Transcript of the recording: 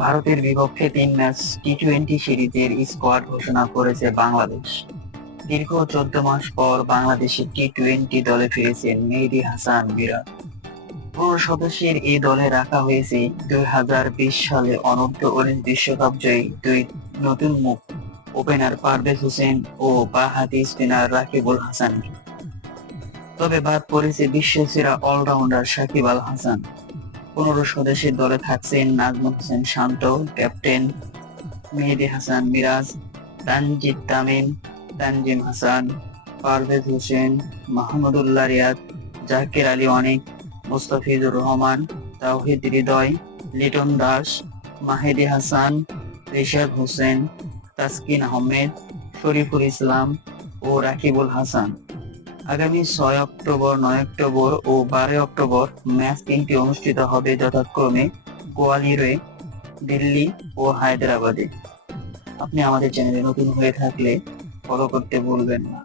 ভারতের বিপক্ষে 3 ম্যাচ টি-20 সিরিজের স্কোয়াড ঘোষণা করেছে বাংলাদেশ। দীর্ঘ 14 মাস পর বাংলাদেশের টি-20 দলে ফিরেছেন মেহেদী হাসান মিরাজ। 15 সদস্যের এই দলে রাখা হয়েছে 2020 সালে অনূর্ধ্ব-19 বিশ্বকাপ জয়ী দুই নতুন মুখ ওপেনার পারভেজ হোসেন ও বাঁ-হাতি স্পিনার রাকিবুল হাসানকে। তবে বাদ পড়েছে বিশ্বসেরা অলরাউন্ডার সাকিব আল হাসান। 15 সদস্যের দলে থাকছেন নাজমুল হোসেন শান্ত, ক্যাপ্টেন মেহেদী হাসান মিরাজ, তানজিদ তামিম, তানজিম হাসান, পারভেজ হোসেন, মাহমুদুল্লাহ রিয়াদ, জাকির আলী অনিক, মুস্তাফিজুর রহমান, তাওহিদ হৃদয়, লিটন দাস, মাহেদী হাসান, রিশাদ হোসেন, তাসকিন আহমেদ, শরীফুল ইসলাম ও রাকিবুল হাসান। আগামী 6 অক্টোবর, 9 অক্টোবর ও 12 অক্টোবর ম্যাচ 3টি অনুষ্ঠিত হবে যথাক্রমে গোয়ালিয়রে, দিল্লি ও হায়দ্রাবাদে। আপনি আমাদের চ্যানেলে নতুন হয়ে থাকলে ফলো করতে ভুলবেন না।